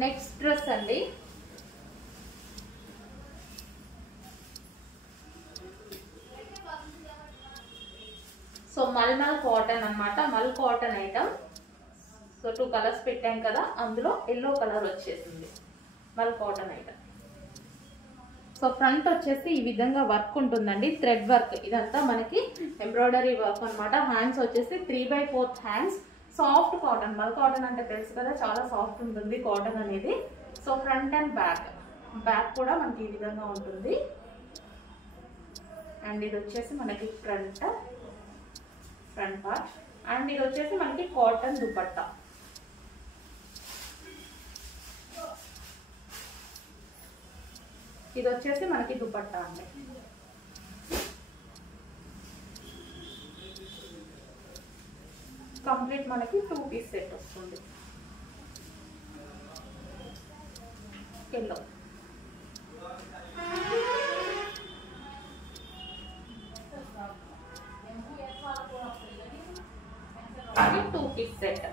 Next dress అండి. So mulmul cotton అన్నమాట. మల్ కాటన్ ఐటమ్. సో 2 కలర్స్ పెట్టాం కదా, అందులో ఎల్లో కలర్ వచ్చేసింది. మల్ కాటన్ ఐటమ్. సో ఫ్రంట్ వచ్చేసి ఈ విధంగా వర్క్ ఉంటుందండి, థ్రెడ్ వర్క్. ఇదంతా మనకి ఎంబ్రాయిడరీ వర్క్ అన్నమాట. హ్యాండ్స్ వచ్చేసి 3/4 హ్యాండ్స్. Soft cotton. మల్ కాటన్ అంటే తెలుసు కదా, చాలా సాఫ్ట్ ఉంటుంది కాటన్ అనేది. సో ఫ్రంట్ అండ్ బ్యాక్ కూడా మనకి ఈ విధంగా ఉంటుంది. అండ్ ఇది వచ్చేసి మనకి ఫ్రంట్ పార్ట్. అండ్ ఇది వచ్చేసి మనకి కాటన్ దుపట్టా. ఇది వచ్చేసి మనకి దుపట్టా అండి. కంప్లీట్ మనకి 2 పీస్ సెట్ వస్తుంది. Yellow 2 piece set.